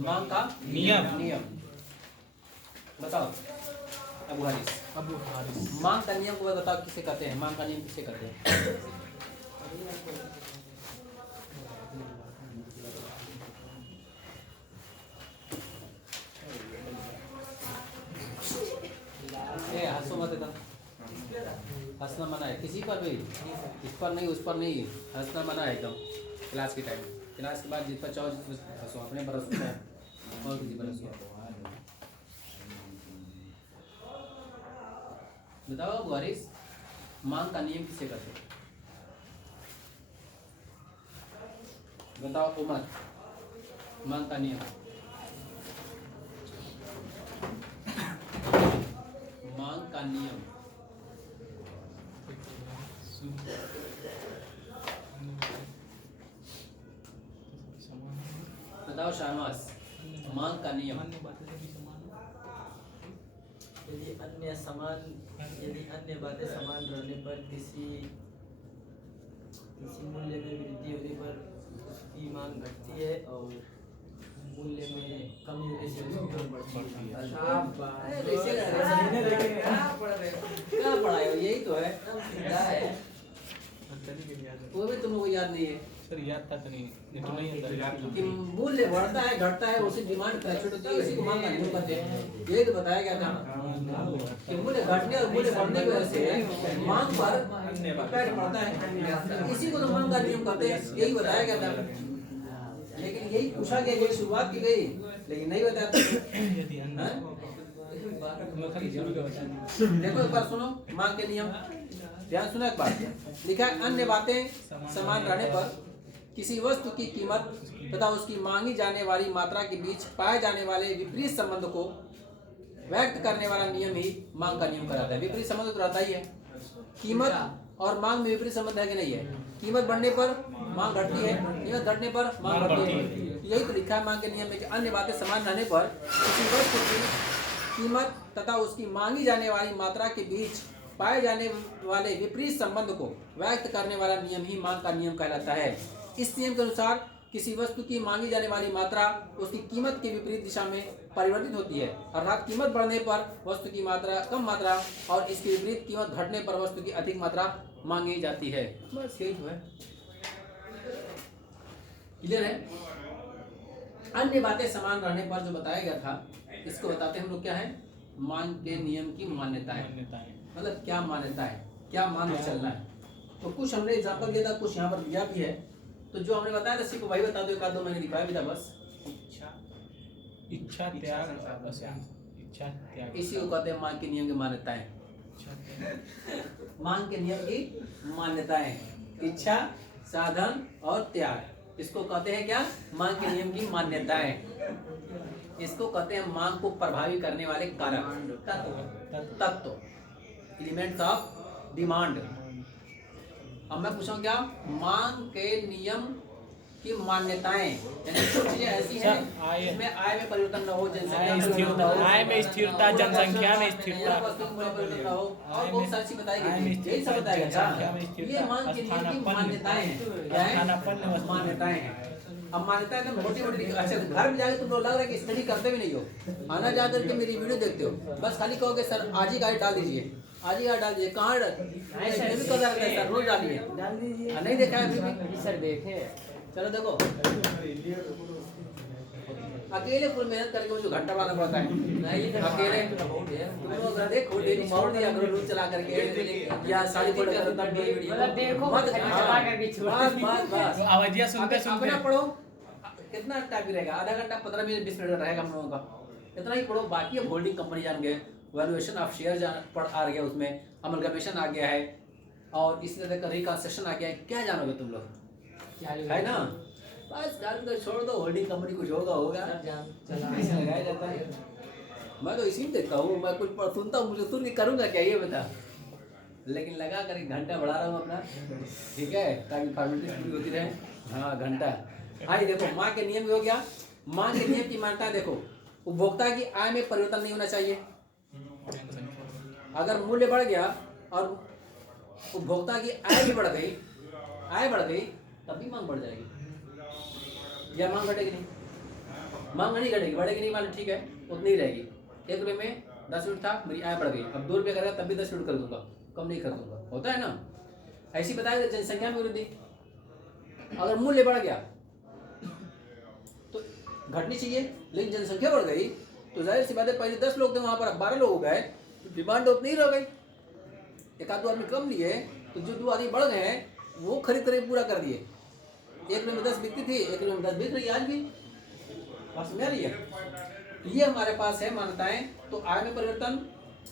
मांग का नियम बताओ अबू हारिस। मांग का नियम को बताओ किसे कहते हैं, मांग का नियम किसे कहते हैं? हंसो मत एकदम, हंसना मना है किसी पर भी, इस पर नहीं उस पर नहीं, हंसना मना है एकदम। क्लास के टाइम, क्लास के बाद जिस पर चाहो जिस पर हंसो, अपने पर हंसो और किसी पर हंसो। बताओ वारिस, मांग का नियम किसे कहते हैं? बताओ उमर, मांग का नियम। मांग का नियम बताओ शाहनवाज, मांग का नियम। यदि अन्य बातें समान रहने पर किसी मूल्य में वृद्धि होने पर उसकी मांग घटती है और मूल्य में कमी होने से उसकी मांग बढ़ती है। क्या पढ़ाए हो, यही तो है। वो भी तुम लोग को याद नहीं है सर, याद था तो नहीं कि मूल्य बढ़ता है घटता है, उसी डिमांड फ्लक्चुएट होती है, उसी को मांग का नियम कहते हैं। यही तो बताया गया था कि मूल्य घटने और मूल्य बढ़ने की वजह से मांग पर इफेक्ट पड़ता है, इसी को तो मांग का नियम कहते हैं। यही बताया गया था, लेकिन यही पूछा गया, यही शुरुआत की गई, लेकिन नहीं बताया। देखो एक बार सुनो मांग के नियम, ध्यान सुनो एक बार। लिखा है अन्य बातें समान रहने पर किसी वस्तु की कीमत तथा उसकी मांगी जाने वाली मात्रा के बीच पाए जाने वाले विपरीत संबंध को व्यक्त करने वाला नियम ही मांग का नियम कहलाता है। विपरीत संबंध तो रहता ही है, कीमत और मांग में विपरीत संबंध है कि नहीं है? कीमत बढ़ने पर मांग घटती है, कीमत घटने पर मांग बढ़ती है। यही तो लिखा है मांग के नियम में कि अन्य बातें समान रहने पर किसी वस्तु की कीमत तथा उसकी मांगी जाने वाली मात्रा के बीच पाए जाने वाले विपरीत संबंध को व्यक्त करने वाला नियम ही मांग का नियम कहलाता है। इस नियम के अनुसार किसी वस्तु की मांगी जाने वाली मात्रा उसकी कीमत के विपरीत दिशा में परिवर्तित होती है, अर्थात कीमत बढ़ने पर वस्तु की मात्रा कम मात्रा और इसके विपरीत कीमत घटने पर वस्तु की अधिक मात्रा मांगी जाती है। बस यही तो है, क्लियर है। अन्य बातें समान रहने पर जो बताया गया था, इसको बताते हम लोग क्या है, मांग के नियम की मान्यताएं। मतलब क्या मान्यता है, क्या मान के चलना है। तो कुछ हमने एग्जाम्पल दिया था, कुछ यहाँ पर दिया भी है। तो जो हमने बताया था सिर्फ वही बता दो, एक आध दो मैंने दिखाया भी था बस। इच्छा त्याग, इच्छा त्याग, इसी को कहते हैं मांग के नियम की मान्यताएं। मांग के नियम की मान्यताएं, इच्छा, साधन और त्याग, इसको कहते हैं क्या, मांग के नियम की मान्यताएं। इसको कहते हैं मांग को प्रभावित करने वाले कारक, तत्व, एलिमेंट्स ऑफ डिमांड। अब मैं पूछूं क्या, मांग के नियम की मान्यताएं, यानी कुछ चीजें ऐसी हैं जिसमें आय में परिवर्तन न हो, जनसंख्या में परिवर्तन न हो, आय में स्थिरता, जनसंख्या में स्थिरता, वस्तुओं में परिवर्तन न हो, और बहुत सारी चीज बताई गई थी। यही सब बताया गया था। ये मांग के नियम की मान्यताएं हैं। क्या है? मान्यताएं हैं। अब मान्यताएं तो मोटी मोटी, अच्छा घर में जाके तुम लोग लग रहा है कि स्टडी करते भी नहीं हो, आना जा करके मेरी वीडियो देखते हो, बस खाली कहोगे सर आज ही गाइड डाल दीजिए, आज ही गाइड डाल दीजिए। कहाँ सर रोज डालिए, नहीं देखा है अभी भी सर देखे, चलो देखो अकेले फुल मेहनत करके मुझे घंटा बनाना पड़ता है, नहीं अकेले तुम लोग देखो डेली छोड़ दिया करो, रोज चला करके या सारी पढ़ कर देखो मत चला करके छोड़, बस आवाजिया सुनते सुनते अपना पढ़ो। कितना टाइम रहेगा, आधा घंटा 15 मिनट 20 मिनट रहेगा हम लोगों का, इतना ही पढ़ो। बाकी अब होल्डिंग कंपनी जान गए, वैल्यूएशन ऑफ शेयर पढ़ आ गया, उसमें अमलगमेशन आ गया है, और इसी तरह का रिकंस्ट्रक्शन आ गया है। क्या जानोगे तुम लोग, है ना? बस चालू कर छोड़ दो, होल्डिंग कंपनी कुछ होगा ऐसा लगाया जाता है। मैं तो इसी में देखता हूँ, मैं कुछ सुनता हूँ, मुझे सुन के करूँगा क्या ये बता, लेकिन लगा कर एक घंटा बढ़ा रहा हूँ अपना, ठीक है, ताकि फॉर्मेलिटी पूरी होती रहे। हाँ घंटा। आइए देखो मांग के नियम हो गया, मांग के नियम की मान्यता देखो, उपभोक्ता की आय में परिवर्तन नहीं होना चाहिए। अगर मूल्य बढ़ गया और उपभोक्ता की आय भी बढ़ गई, तब भी मांग बढ़ जाएगी या मांग घटेगी नहीं? मांग नहीं घटेगी, बढ़ेगी नहीं, मान ठीक है उतनी ही रहेगी। 1 रुपये में 10 यूनिट था, मेरी आय बढ़ गई, अब 2 रुपये करेगा तब भी 10 यूनिट कर दूंगा, कम नहीं कर दूंगा, होता है ना। ऐसी बताया जनसंख्या में वृद्धि, अगर मूल्य बढ़ गया तो घटनी चाहिए, लेकिन जनसंख्या बढ़ गई तो जाहिर सी बात है, पहले 10 लोग थे वहां पर अब 12 लोग हो गए, तो डिमांड उतनी ही रह गई। एक आध 2 आदमी कम लिए तो जो 2 आदमी बढ़ गए हैं वो खरीद पूरा कर दिए। 1 रुपये में 10 बिकती थी, 1 रुपये में 10 बिक रही है आज भी, बात समझ रही है। तो ये हमारे पास है मान्यताएं। तो आय में परिवर्तन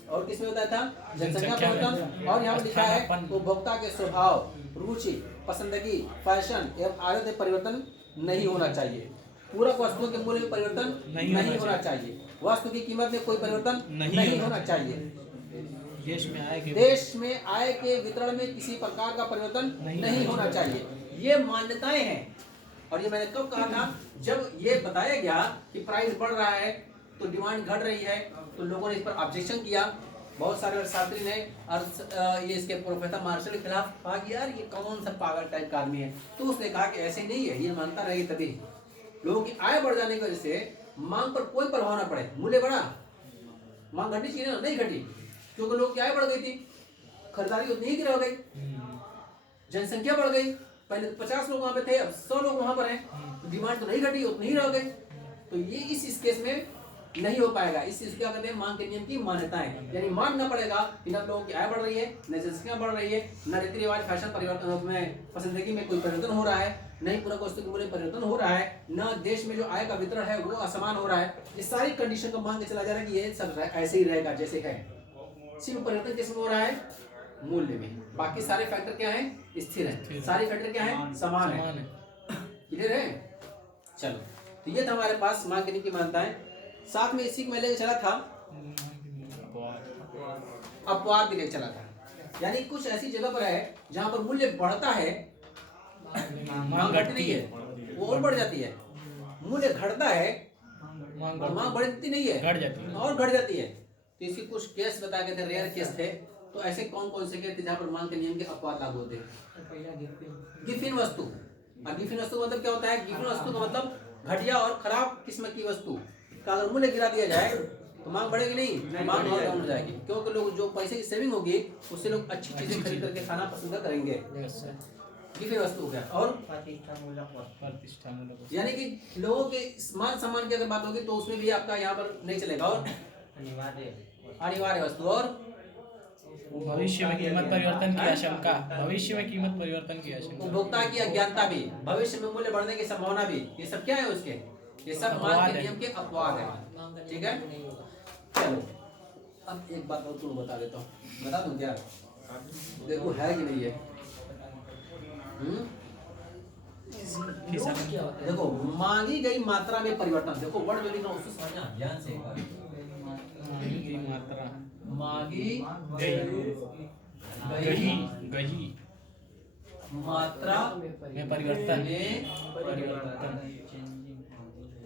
और किसमें बताया था, जनसंख्या परिवर्तन, और यहाँ पर लिखा है उपभोक्ता के स्वभाव, रुचि, पसंदगी, फैशन एवं आदत में परिवर्तन नहीं होना चाहिए। पूरक वस्तुओं के मूल्य में परिवर्तन नहीं होना चाहिए। वस्तु की कीमत में कोई परिवर्तन नहीं होना चाहिए। देश में आय के वितरण में किसी प्रकार का परिवर्तन नहीं होना चाहिए। ये मान्यताएं हैं। और ये मैंने कब कहा था, जब ये बताया गया कि प्राइस बढ़ रहा है तो डिमांड घट रही है, तो लोगों ने इस पर ऑब्जेक्शन किया। बहुत सारे अर्थशास्त्री ने ये इसके प्रोफेसर मार्शल के खिलाफ कहा कि यार ये कौन सा पागल टाइप का आदमी है। तो उसने कहा कि ऐसे नहीं है, ये मानता रहेगी तभी। लोगों की आय बढ़ जाने की वजह से मांग पर कोई प्रभाव ना पड़े। मूल्य बढ़ा, मांग घटी चाहिए ना, नहीं घटी, क्योंकि लोगों की आय बढ़ गई थी, खरीदारी उतनी ही की रह गई, जनसंख्या बढ़ गई। पहले 50 लोग वहां पे थे, अब 100 लोग वहां पर हैं, तो डिमांड तो नहीं घटी, उतनी ही रह गई। तो ये इस केस में नहीं हो पाएगा। इस क्या कहते हैं, मांग के नियम की मान्यताएं, यानी मानना पड़ेगा कि न लोगों की आय बढ़ रही है, न जनसंख्या बढ़ रही है, न रीति रिवाज फैशन परिवर्तन में पसंदगी में कोई परिवर्तन हो रहा है, न ही पूरक वस्तु के मूल्य में परिवर्तन हो रहा है, न देश में जो आय का वितरण है वो असमान हो रहा है। ये सारी कंडीशन को मान के चला जा रहा है कि ये सब ऐसे ही रहेगा जैसे है। सिर्फ परिवर्तन किसमें हो रहा है, मूल्य में। बाकी सारे फैक्टर क्या है, स्थिर है। सारे फैक्टर क्या है, समान है। क्लियर है। चलो, तो ये था हमारे पास मांग के नियम की मान्यताएं। साथ में इसी को मैं लेके चला था अपवाद भी लेके चला था, यानी कुछ ऐसी जगह पर है जहां पर मूल्य बढ़ता है, मांग घटती नहीं है, वो और बढ़ जाती है। मूल्य घटता है, मांग बढ़ती नहीं है, घट जाती है और घट जाती है। तो इसके कुछ केस बताए गए थे, रेयर केस थे। तो ऐसे कौन कौन से केस थे जहां पर मांग के नियम के अपवाद लागू होते हैं। गिफिन वस्तु, और गिफिन वस्तु मतलब क्या होता है, गिफिन वस्तु का मतलब घटिया और खराब किस्म की वस्तु का अगर मूल्य गिरा दिया जाए तो मांग बढ़ेगी नहीं, मांग और डाउन हो जाएगी, क्योंकि लोग जो पैसे की सेविंग होगी उससे लोग अच्छी चीजें खरीद करके खाना पसंद करेंगे। गिफिन वस्तु हो गया। और प्रतिष्ठामूलक, यानी कि लोगों के मान सम्मान की अगर बात होगी तो उसमें भी आपका यहाँ पर नहीं चलेगा। और अनिवार्य वस्तु, और भविष्य में कीमत परिवर्तन की आशंका, भविष्य में कीमत परिवर्तन की आशंका, उपभोक्ता की अज्ञानता भी, भविष्य में मूल्य बढ़ने की संभावना भी, ये सब क्या है उसके, ये सब मांग के नियम के अपवाद है। ठीक है। चलो, अब एक बात और तुम बता देता हूँ, बता दूं क्या, देखो है कि नहीं है। देखो, मांगी गई मात्रा में परिवर्तन, देखो वर्ड जो लिख रहा हूँ उसको समझना ध्यान से। मात्रा, मांगी गई मात्रा में परिवर्तन,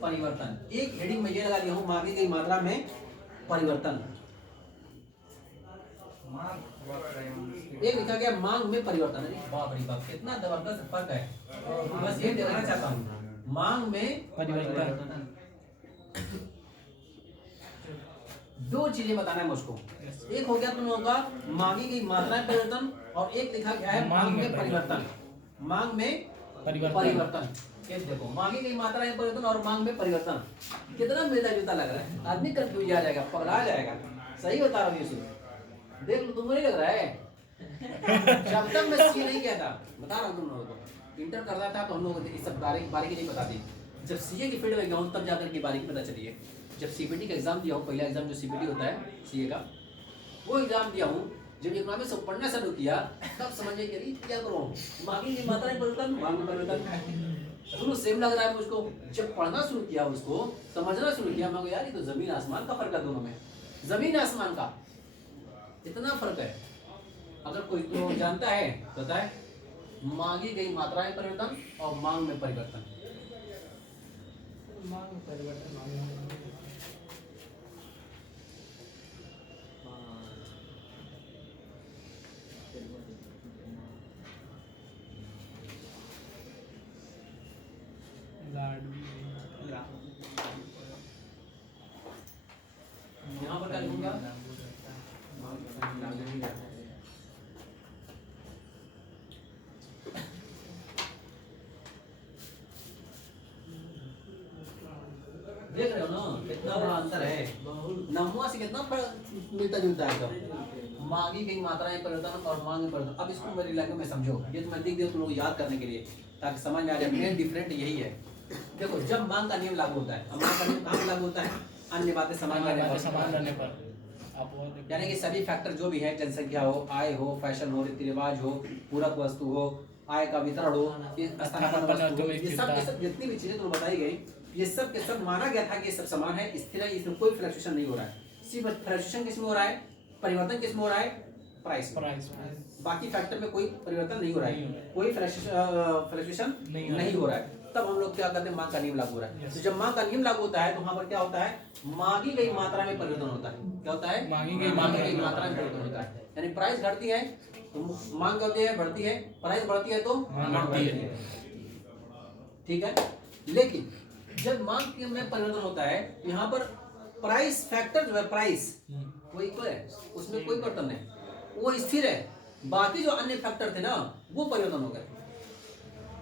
परिवर्तन। एक हेडिंग में ये लगा दिया हूँ, मांगी गई मात्रा में परिवर्तन। एक लिखा गया मांग में परिवर्तन। बाप रे बाप, कितना जबरदस्त फर्क है। बस ये देखना चाहता हूँ, मांग में परिवर्तन। दो चीजें बताना है मुझको। एक हो गया तुम लोगों का मांगी गई मात्रा में परिवर्तन, और एक लिखा गया है मांग में परिवर्तन। मांग में परिवर्तन। ये देखो, मांगी गई मात्रा में परिवर्तन और मांग में परिवर्तन, कितना मिलता जुलता लग रहा है। आदमी कंफ्यूज आ जाएगा, पगला जाएगा। सही बता रहा हूँ, देख लो, तुमको नहीं लग रहा है। जब तक मैं सीए नहीं किया था, बता रहा हूँ तुम लोगों को, इंटर कर रहा था तो हम लोग इस सब बारीकी नहीं बता दी। जब सीए की फील्ड में गया हूँ तब जाकर की बारीकी पता चली है। जब सीपीटी का एग्जाम दिया हूँ, पहला एग्जाम जो सीपीटी होता है सीए का, वो एग्जाम दिया हूँ। जब इकोनॉमिक्स पढ़ना शुरू किया तब समझे कि क्या करूँ, मांगी की मात्रा में परिवर्तन, मांग में परिवर्तन, दोनों सेम लग रहा है मुझको। जब पढ़ना शुरू किया, उसको समझना शुरू किया, मैं यार ये तो जमीन आसमान का फर्क है दोनों में, जमीन आसमान का इतना फर्क है। अगर कोई तो जानता है बताए, मांगी गई मात्रा में परिवर्तन और मांग में परिवर्तन। मांग में परिवर्तन, पर क्या लिखूंगा? देख रहे हो ना कितना बड़ा अंतर है। नहुआ से कितना मिलता जुलता है। तो मांगी गई मात्राएं परिवर्तन और मांग में परिवर्तन। अब इसको मेरी लैंग्वेज में समझो, ये तो मैं लिख दिया तुम लोग याद करने के लिए ताकि समझ में आ जाए। मेन डिफरेंट यही है। देखो जब मांग का नियम लागू होता है, अब मांग का नियम कहाँ पे लागू होता है? अन्य बातें समान रहने पर। आप वो देखो। यानी कि सभी फैक्टर जो भी है, जनसंख्या हो, आय हो, फैशन हो, रीति रिवाज हो, पूरक वस्तु हो, आय का वितरण हो, ये स्थानापन्न वस्तु हो, ये सब के सब जितनी भी चीजें तुम्हें बताई गई, ये सब के सब माना गया था कि ये सब समान है, स्थिर है, इसमें कोई फ्लक्चुएशन नहीं हो रहा है। सिर्फ फ्लक्चुएशन किसमें हो रहा है? परिवर्तन किसमें हो रहा है? प्राइस। बाकी फैक्टर में कोई परिवर्तन नहीं हो रहा है, कोई फ्लक्चुएशन नहीं हो रहा है। तब हम लोग क्या करते हैं? मांग का नियम लागू हो रहा है। तो जब मांग का नियम लागू होता है तो वहां पर क्या होता है? मांगी गई मात्रा में परिवर्तन होता है। क्या होता है? मांगी गई मात्रा में परिवर्तन होता है। यानी प्राइस घटती है तो मांग क्या होती है? बढ़ती है। प्राइस बढ़ती है तो मांग बढ़ती है। ठीक है। लेकिन जब मांग में परिवर्तन होता है यहाँ पर प्राइस फैक्टर जो है, प्राइस वो इक्वल है, उसमें कोई परिवर्तन नहीं, वो स्थिर है। बाकी जो अन्य फैक्टर थे ना वो परिवर्तन हो गए।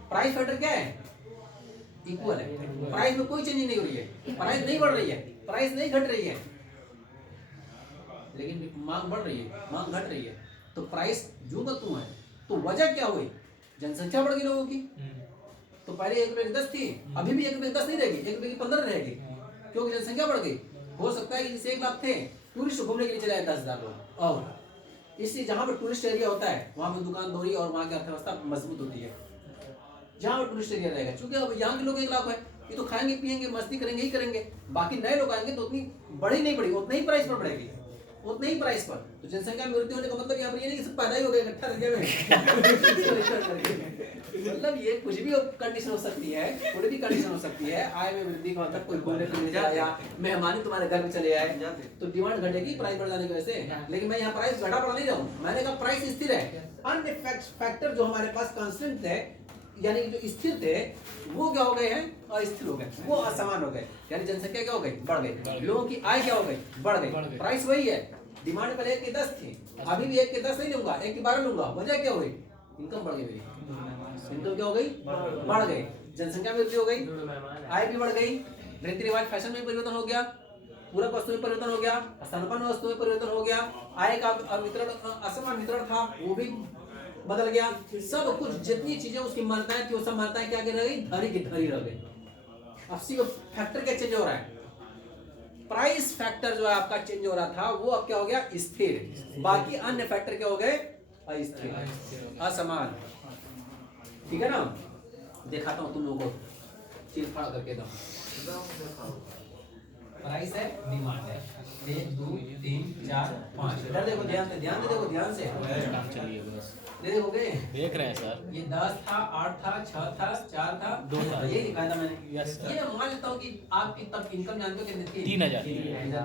प्राइस फैक्टर क्या है? इक्वल है। प्राइस में कोई चेंज नहीं हो रही है, प्राइस नहीं बढ़ रही है, प्राइस नहीं घट रही है, लेकिन मांग बढ़ रही है, मांग घट रही है। तो प्राइस जो का तू है, तो वजह क्या हुई? जनसंख्या बढ़ गई लोगों की। तो पहले 1 रुपए की 10 थी, अभी भी 1 रुपए की 10 नहीं रहेगी, 1 रुपए की 15 रहेगी, क्योंकि जनसंख्या बढ़ गई। हो सकता है कि जैसे 1 लाख थे, टूरिस्ट घूमने के लिए चले आए 10,000 लोग, और इसलिए जहाँ पर टूरिस्ट एरिया होता है वहाँ पर दुकान दौरी और वहाँ की अर्थव्यवस्था मजबूत होती है। जहाँ पर टूरिस्ट एरिया रहेगा, क्योंकि अब यहाँ के लोग 1 लाख है, ये तो खाएंगे पिएंगे मस्ती करेंगे ही करेंगे। बाकी नए लोग आएंगे तो उतनी बड़ी नहीं बढ़ेगी, उतना ही प्राइस पर बढ़ेगी, उतने ही प्राइस पर। तो जनसंख्या में वृद्धि होने का मतलब यहाँ पर ये नहीं कि सब पैदा ही हो गए इकट्ठा दुनिया में मतलब ये कुछ भी कंडीशन हो सकती है, कोई भी कंडीशन हो सकती है। आय में वृद्धि का मतलब कोई घूमने फिरने जाए या मेहमानी तुम्हारे घर में चले आए तो डिमांड घटेगी प्राइस बढ़ जाने की वजह से। लेकिन मैं यहाँ प्राइस घटा बढ़ा नहीं रहा हूँ, मैंने कहा प्राइस स्थिर है। अन्य फैक्टर जो हमारे पास कांस्टेंट थे, यानी कि जो स्थिर थे, वो क्या हो गए हैं? अस्थिर हो गए, वो असमान हो गए। यानी जनसंख्या क्या हो गई? बढ़ गई। लोगों की आय क्या हो गई? बढ़ गई। प्राइस वही है। डिमांड पहले 1 की 10 थी, अभी भी 1 की 10 नहीं लूंगा, 1 की 12 लूंगा। वजह क्या हुई? इनकम बढ़ गई मेरी। इनकम क्या हो गई? बढ़ गई। जनसंख्या में वृद्धि हो गई, आय भी बढ़ गई, रीति रिवाज फैशन में परिवर्तन हो गया, पूरक वस्तु में परिवर्तन हो गया, स्थानापन्न वस्तु में परिवर्तन हो गया, आय का वितरण असमान वितरण था वो भी बदल गया। सब कुछ जितनी चीजें उसकी मान्यताएं थी वो सब मान्यताएं क्या रह गई? धरी की धरी रह गई। अब सिर्फ फैक्टर क्या चेंज हो रहा है? प्राइस फैक्टर जो है आपका चेंज हो रहा था वो अब क्या हो गया? स्थिर। बाकी अन्य फैक्टर क्या हो गए? अस्थिर, असमान। ठीक है ना? दिखाता हूं तुम लोगों को चीज फाड़ करके दो। प्राइस है, डिमांड है, 1 2 3 4 5। इधर देखो, ध्यान से ध्यान से काम चलिए बस देखो गए, देख रहे हैं सर। ये 10 था, 8 था, 6 था, 4 था, 2 था, ये लिखा था मैंने। Yes sir. ये मान लेता हूँ कि आपकी तब इनकम जानते हो कितनी थी? 3,000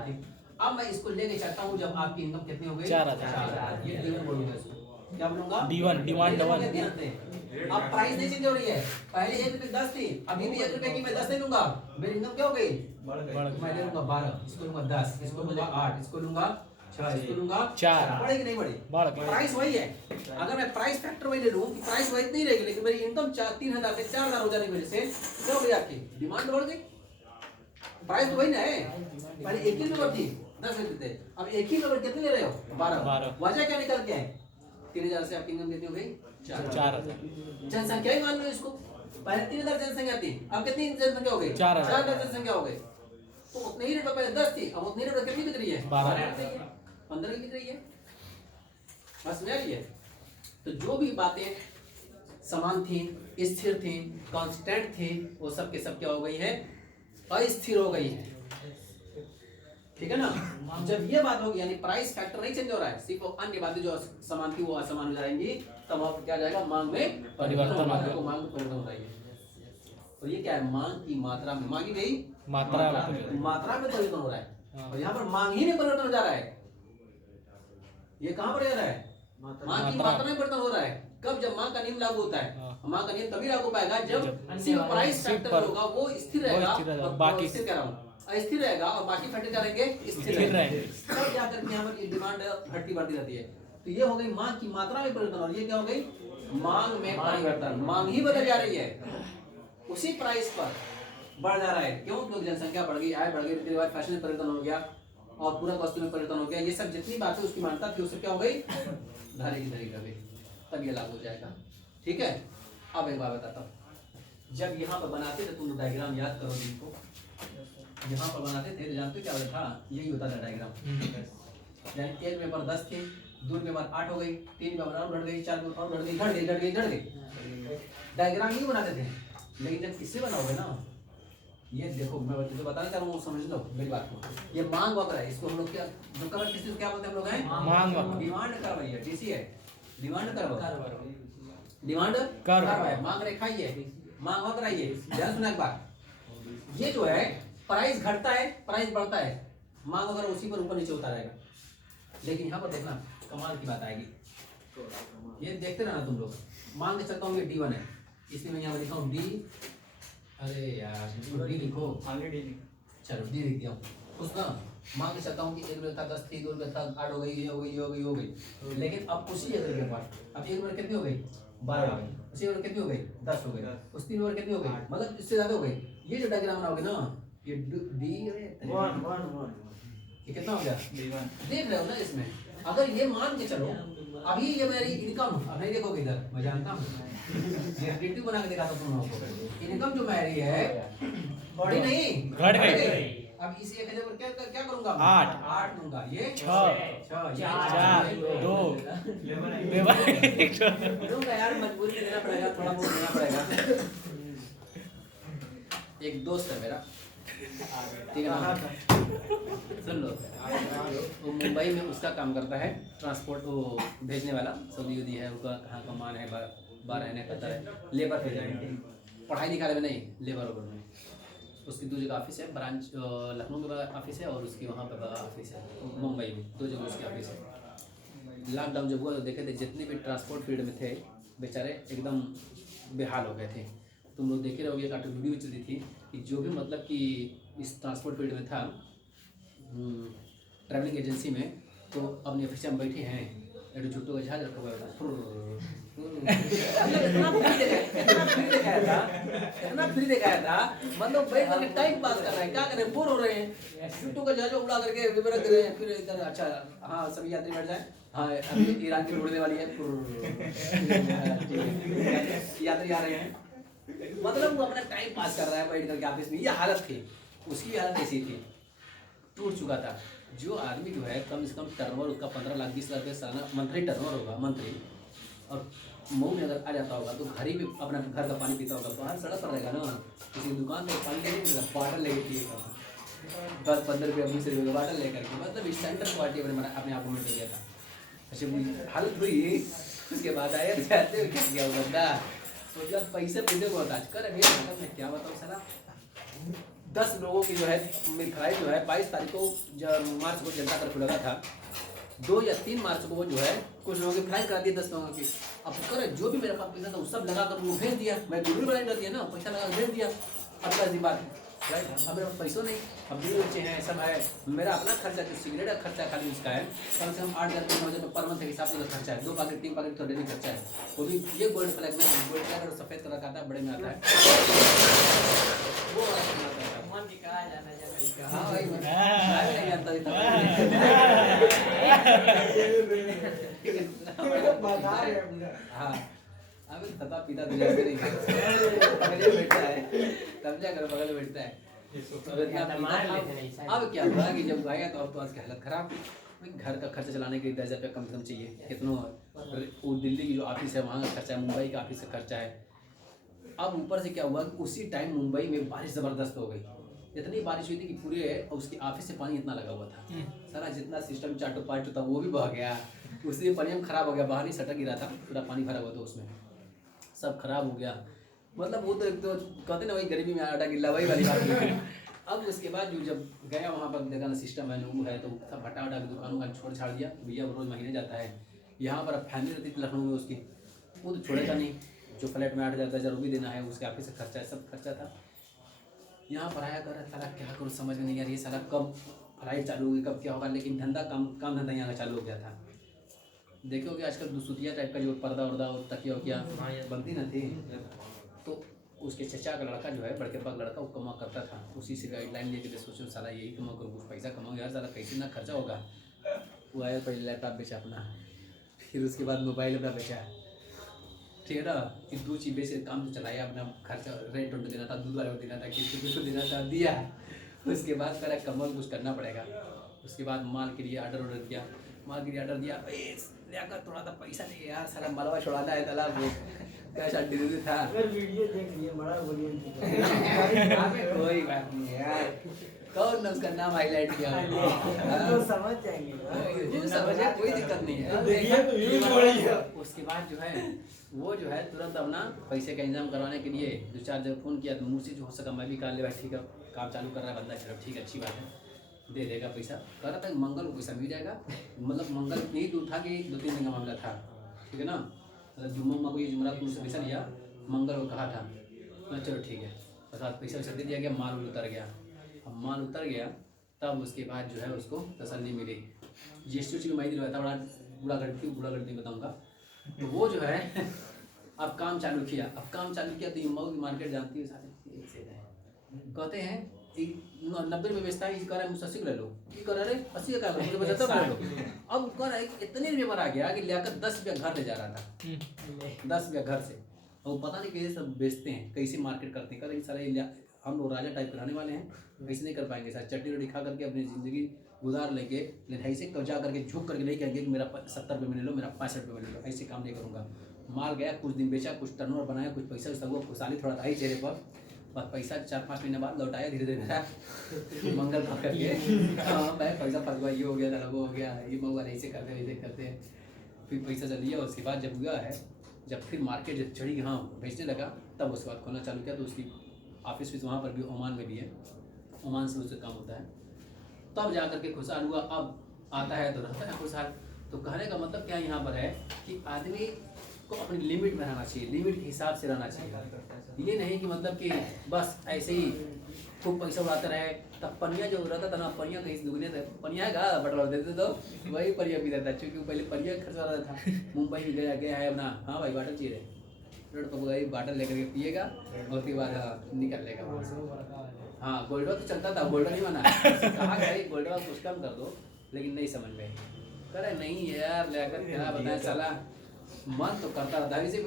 थी। अब मैं इसको लेके चलता हूँ जब आपकी इनकम कितनी हो गई? 4,000। ये D1 बोलूंगा इसको, क्या बोलूंगा? D1 डिमांड ध्यान 1। दें। अब प्राइस नहीं चेंज हो रही है, पहले 1 रुपए 10 थी, अभी भी 1 रुपए की मैं 10 नहीं लूंगा, मेरी इनकम क्या हो गई? मैं लूंगा 12, इसको लूंगा 10, इसको लूंगा 8, इसको लूंगा 6, इसको लूंगा 4। बढ़ेगी नहीं बढ़ी? प्राइस वही है। अगर मैं प्राइस फैक्टर वही ले लूं कि प्राइस वही नहीं रहेगी, लेकिन मेरी इनकम 3,000 से 4,000 हो जाने की वजह से क्या हो गई? आपकी डिमांड बढ़ गई। प्राइस तो वही ना है, पहले 1 ही रुपए थी, 10 रुपए थे, अब 1 ही रुपए कितने ले रहे हो? 12। वजह क्या निकल के है? 3,000 से आपकी इनकम कितनी हो गई? 4,000। जनसंख्या ही मान लो इसको, पहले 3,000 जनसंख्या थी, अब कितनी जनसंख्या हो गई? 4,000 जनसंख्या हो गई। तो उतने ही रेट पर पहले 10 थी, अब उतने रेट पर कितनी बिक रही है? 12, 15 की बिक रही है। बस में आ रही है। तो जो भी बातें समान थी, स्थिर थी, कांस्टेंट थी, वो सब के सब क्या हो गई है? अस्थिर हो गई है। ठीक है ना? जब ये बात होगी, यानी प्राइस फैक्टर नहीं चेंज हो रहा है, सिर्फ अन्य बातें जो समान थी वो असमान हो जाएंगी, तब वहां पर क्या जाएगा? मांग में परिवर्तन हो जाएगा। मांग में परिवर्तन हो जाएगी। तो ये क्या है? मांग की मात्रा में, मांगी गई मात्रा में परिवर्तन हो रहा है, और यहाँ पर मांग ही में परिवर्तन हो जा रहा है। ये कहाँ पर जा रहा है? मांग की मात्रा में परिवर्तन हो रहा है। कब? जब मांग का नियम लागू होता है। मांग का नियम तभी लागू पाएगा जब सिर्फ प्राइस फैक्टर होगा वो स्थिर रहेगा, और बाकी स्थिर कह रहा हूँ, अस्थिर रहेगा और बाकी फैक्टर क्या रहेंगे, स्थिर स्थिर रहेंगे। रहेंगे। तब जाकर के यहाँ पर ये डिमांड घटती बढ़ती रहती है। तो ये हो गई मांग की मात्रा में परिवर्तन, और ये क्या हो गई, मांग में परिवर्तन। मांग ही बदल जा रही है, उसी प्राइस पर बढ़ जा रहा है। क्यों? क्योंकि जनसंख्या बढ़ गई, आय बढ़ गई, रीति रिवाज फैशन में परिवर्तन हो गया और पूरक वस्तु में परिवर्तन हो गया। ये सब जितनी बातें उसकी मान्यता थी उससे क्या हो गई, धारे की धरी कर गई। तब ये लागू हो जाएगा। ठीक है। अब एक बात बताता हूँ, जब यहाँ पर बनाते थे, तुम लोग डायग्राम याद करो जिनको, यहाँ पर बनाते थे तो जानते हो क्या होता था, यही होता था डायग्राम। यानी एक पेपर 10 थे, 2 पेपर 8 हो गई, 3 पेपर और बढ़ गई, 4 पेपर और बढ़ गई, घट गई। डायग्राम ही बनाते थे। लेकिन जब किससे बनाओगे ना, ये देखो मैं जो बताना चाह रहा हूँ समझ लो मेरी बात को। ये मांग वक्र है, इसको हम लोग क्या जो कवर किसी क्या बोलते हैं हम लोग हैं, मांग वक्र। डिमांड कर्व है, डीसी है, डिमांड कर्व, डिमांड कर्व है, मांग रेखा ही है, मांग वक्र है ये। ध्यान सुना एक बात, ये जो है प्राइस घटता है, प्राइस बढ़ता है, मांग वक्र उसी पर ऊपर नीचे होता रहेगा। लेकिन यहाँ पर देखना कमाल की बात आएगी, ये देखते रहना तुम लोग। मान के चलता हूँ ये D1 है, इसलिए मैं यहाँ पर लिखा हूँ D, अरे यार D लिखो, चलो D लिख दिया हूँ। उसका मान के चलता हूँ कि 1 रुपये था 10 थी, 2 रुपये था 8 हो गई, ये हो गई, ये हो गई, ये हो गई। लेकिन अब उसी 1 रुपये के पास अब 1 रुपये कितनी हो गई, 12 हो गई, उसी 1 रुपये कितनी हो गई, 10 हो गई, उस 3 रुपये कितनी हो गई, मतलब इससे ज्यादा हो गई। ये जो डायग्राम बनाओगे ना, ये D ये कितना हो गया, देख रहे हो ना इसमें। अगर ये मान के चलो, अभी ये मेरी इनकम, अब नहीं देखोगे इधर, मैं जानता हूँ, ये रिलेटिव बना के दिखाता हूँ तुम लोगों को। इनकम जो मेरी है बढ़ी नहीं, घट गई। अब इसी एक जगह क्या क्या करूंगा, 8 दूंगा, ये 6 4 2 दूंगा यार, मजबूरी में देना पड़ेगा, थोड़ा बहुत देना पड़ेगा। एक दोस्त है मेरा, ठीक है ना, सुन लो, वो मुंबई में उसका काम करता है ट्रांसपोर्ट, वो भेजने वाला, सऊदी उदी है, उसका कहाँ का मान है, बाहर रहने कहता है, लेबर भेजने, पढ़ाई लिखाई में नहीं, लेबर ओबर में। उसकी 2 जगह ऑफिस है, ब्रांच लखनऊ में ऑफिस है और उसकी वहाँ पर ऑफिस है मुंबई में, 2 जगह उसकी ऑफिस है। लॉकडाउन जब हुआ तो देखे थे जितने भी ट्रांसपोर्ट फील्ड में थे बेचारे एकदम बेहाल हो गए थे। तुम लोग देखे रहोगे, एक वीडियो चल रही थी कि जो भी मतलब कि इस ट्रांसपोर्ट फील्ड में था, ट्रैवलिंग एजेंसी में, तो अपने ऑफिस में बैठे हैं, एक जुटो का जहाज रखा हुआ था, इतना फ्री दिखाया था, मतलब बैठ करके टाइम पास कर रहे हैं, क्या कर रहे हैं, बोर हो रहे हैं, जुटो का जहाज उड़ा करके विवरण दे रहे हैं, फिर इधर अच्छा हाँ सभी यात्री बैठ जाए, हाँ अभी ईरान की उड़ने वाली है, यात्री आ रहे हैं, मतलब वो अपना टाइम पास कर रहा है बैठ करके ऑफिस में। ये हालत थी उसकी, हालत ऐसी थी, टूट चुका था। जो आदमी जो है कम से कम टर्नओवर उसका 15 लाख 20 लाख रुपये सालाना मंथली टर्नओवर होगा, मंथली, और मऊ में अगर आ जाता होगा तो घर ही में अपना घर का पानी पीता होगा, बाहर सड़क पर रहेगा ना, किसी दुकान में पानी लेने मिलेगा, बॉटल लेके पिएगा, 10-15 रुपये 20 रुपये का बॉटल लेकर के, मतलब इस सेंटर क्वालिटी अपने आप में मिल गया था। अच्छा हालत हुई, उसके बाद आया जाते क्या किया वो बंदा, तो जब पैसे पीने को होता कर अभी मैं क्या बताऊँ सर, 10 लोगों की जो है मिठाई जो है 22 तारीख को मार्च को जनता कर्फ्यू लगा था, 2 या 3 मार्च को वो जो है कुछ लोगों की फ्राई करा दिए 10 लोगों की। अब कर जो भी मेरे पास पैसा था वो सब लगा कर वो भेज दिया, मैं वीडियो बनाई रहती है ना, पैसा लगा भेज दिया। अब 10 दिन बाद राइट, अब मेरे पास पैसों नहीं, अब भी बच्चे हैं सब है, मेरा अपना खर्चा जो सिगरेट का खर्चा खाली उसका है कम से कम 8,000 9,000 पर मंथ के हिसाब से खर्चा है, 2 पैकेट 3 पैकेट तो डेली खर्चा है, वो भी ये गोल्ड फ्लैग में, गोल्ड फ्लैग और सफेद कलर का आता है, बड़े में आता है वो मन की कहा जाना जाना। हाँ भाई मैं भी नहीं जानता हाँ अभी तथा पिता तुझे ऐसे नहीं बगल में बैठता है, तब जाकर बगल में बैठता है। अब क्या हुआ कि जब आया तो अब तो आज की हालत खराब, घर का खर्चा चलाने के लिए 10,000 रुपये कम से कम चाहिए, कितनों वो दिल्ली की जो ऑफिस है वहाँ का खर्चा है, मुंबई का ऑफिस का खर्चा है। अब ऊपर से क्या हुआ कि उसी टाइम मुंबई में बारिश ज़बरदस्त हो गई, इतनी बारिश हुई थी कि पूरे उसकी ऑफिस से पानी इतना लगा हुआ था, सारा जितना सिस्टम चाटो पाटो था वो भी बह गया, उसी पानी में खराब हो गया, बाहर ही सटक गिरा था, पूरा पानी भरा हुआ था उसमें, सब खराब हो गया। मतलब वो तो एक तो कहते ना वही गरीबी में आटा गिल्ला वही वाली बात। अब उसके बाद जो जब गया वहाँ पर देखा ना सिस्टम है लोग है, तो सब हटा हटा के दुकानों का छोड़ छाड़ दिया, भैया रोज़ महीने जाता है। यहाँ पर अब फैमिली रहती थी लखनऊ में उसकी, वो तो छोड़ेगा नहीं, जो फ्लैट में 8,000 10,000 वो भी देना है, उसके ऑफिस से खर्चा है, सब खर्चा था। यहाँ पढ़ाया कर रहा, साला क्या करूँ समझ में नहीं आ रही है, साला कब पढ़ाई चालू होगी कब क्या होगा, लेकिन धंधा काम धंधा यहाँ का चालू हो गया था। देखोगे आजकल दुसुतिया टाइप का जो पर्दा वर्दा और तकिया वकिया बनती ना थी, तो उसके चचा का लड़का जो है बड़के पास लड़का वो कमा करता था, उसी से गाइडलाइन लेके सोचो साला यही कमा करो, कुछ पैसा कमाओ यार, साला कैसे ना खर्चा होगा। वो आया पहले लैपटॉप बेचा अपना, फिर उसके बाद मोबाइल अपना बेचा, ठीक है ना, इन 2 चीज़ बेच के काम चलाया, अपना खर्चा रेंट वेंट देना था, दूध वाले को देना था, किसी को देना था, दिया। उसके बाद करा कमल कुछ करना पड़ेगा। उसके बाद माल के लिए ऑर्डर दिया, माल के लिए ऑर्डर दिया, लेकर थोड़ा सा पैसा नहीं यार, सारा मलबा छुड़ाना है तालाब वो कैसा डिलीवरी था। अगर वीडियो देख लिए बड़ा बढ़िया कोई बात नहीं है यार, कौन ने उसका नाम हाईलाइट किया तो समझ जाएंगे वो समझे, कोई दिक्कत नहीं है। देखिए तो यूज हो रही है। उसके बाद जो है वो जो है तुरंत अपना पैसे का इंतजाम करवाने के लिए 2-4 जगह फ़ोन किया, तो मुझसे जो हो सका मैं भी कहा ले भाई ठीक है काम चालू कर रहा है बंदा, चलो ठीक है अच्छी बात है, दे देगा पैसा। कह रहा था मंगल को पैसा मिल जाएगा, मतलब मंगल नहीं तो था कि 2-3 दिन का मामला था, ठीक है ना, मतलब जुम्मा को ये जुमरात को मुझसे पैसा लिया, मंगल को कहा था, मैं चलो ठीक है, बस पैसा वैसा दे दिया गया, माल उतर गया। अब माल उतर गया तब उसके बाद जो है उसको तसल्ली मिली, GST की मैं दिलवाया था, बड़ा गलती बताऊँगा। तो वो जो है अब काम चालू किया, तो ये मऊ की मार्केट जानती है सारे एक से है, कहते हैं 90 रुपये बेचता है, कह रहा है मुझसे 80 ले लो, ये कह रहा है 80 का मुझे 75 ले लो। अब कह रहा है इतने रुपये पर आ गया कि लेकर 10 रुपया घर ले जा रहा था, 10 रुपया घर से, और पता नहीं कैसे सब बेचते हैं, कैसे मार्केट करते हैं, कह रहे सारे हम लोग राजा टाइप के रहने वाले हैं, वैसे नहीं कर पाएंगे सर, चट्टी रोटी खा करके अपनी ज़िंदगी गुजार लेके, लेकिन ऐसे जा करके झुक करके नहीं कहेंगे कि मेरा 70 रुपये में ले लो, मेरा 65 रुपये में ले लो, ऐसे काम नहीं करूँगा। माल गया, कुछ दिन बेचा, कुछ टर्नओवर बनाया, कुछ पैसा सब, खुशहाली थोड़ा था ही चेहरे पर, बस पैसा 4-5 महीने बाद लौटाया धीरे धीरे मेरा मंगल पकड़ के, हाँ मैं पैसा फंसवा, ये हो गया, वो हो गया, ये मऊआ ऐसे करते वैसे करते, फिर पैसा चल लिया। उसके बाद जब हुआ है, जब फिर मार्केट जब चढ़ी, हाँ बेचने लगा, तब उसके बाद खोलना चालू किया। तो उसकी ऑफिस भी वहाँ पर भी ओमान में भी है, ओमान से उससे काम होता है, तब जा करके खुशहाल हुआ। अब आता है तो रहता है खुशहाल। तो कहने का मतलब क्या यहाँ पर है कि आदमी को अपनी लिमिट में रहना चाहिए, लिमिट के हिसाब से रहना चाहिए। ये नहीं कि मतलब कि बस ऐसे ही खूब पैसा उड़ाते रहे। तब पनिया जो रहता था ना, पनिया कहीं से दुगने थे, पनिया का बटवा देते तो वही पनिया पीता था, क्योंकि पहले पनिया खर्चा रहता था। मुंबई में गया है अपना, हाँ भाई बाटल चाहिए, रोड पर गई बाटल लेकर के पिएगा और उसके बाद निकल लेगा वहाँ से। हाँ गोल्डवा तो चलता था, गोल्डवा नहीं माना, कहा भाई गोल्डवा कुछ कम कर दो, लेकिन नहीं समझ में, कह रहे नहीं यार लेकर क्या बताएं साला, मन तो करता रहता है, इसे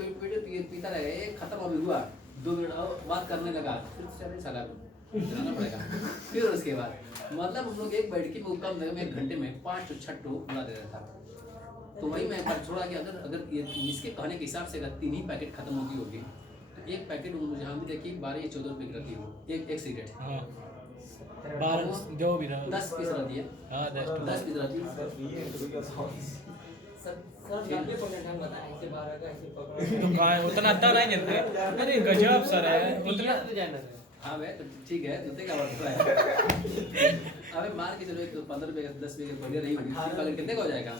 पीता रहे, खत्म अभी हुआ 2 मिनट और बात करने लगा, फिर चले साला चलाना पड़ेगा। फिर उसके बाद मतलब हम लोग एक बैठकी में कम में 1 घंटे में 5 to 6 बुला दे रहा था। तो वही मैं छोड़ा कि अगर ये इसके कहने के हिसाब से अगर 3 ही पैकेट खत्म होगी तो एक पैकेट मुझे हम भी देखिए 12 या 14 रुपये की रहती है एक सिगरेट, 12 जो भी रहा 10 पीस रहती है, हाँ 10 पीस रहती है। सर जाके पकड़ हम बताएं ऐसे 12 का ऐसे पकड़ तो कहाँ उतना आता नहीं जल्दी, अरे गजब सर है उतना। हाँ भाई तो ठीक है, दूसरे का बात है। अबे मान के चलो एक 15 रुपये 10 रुपये बढ़िया रही होगी, कितने का हो जाएगा?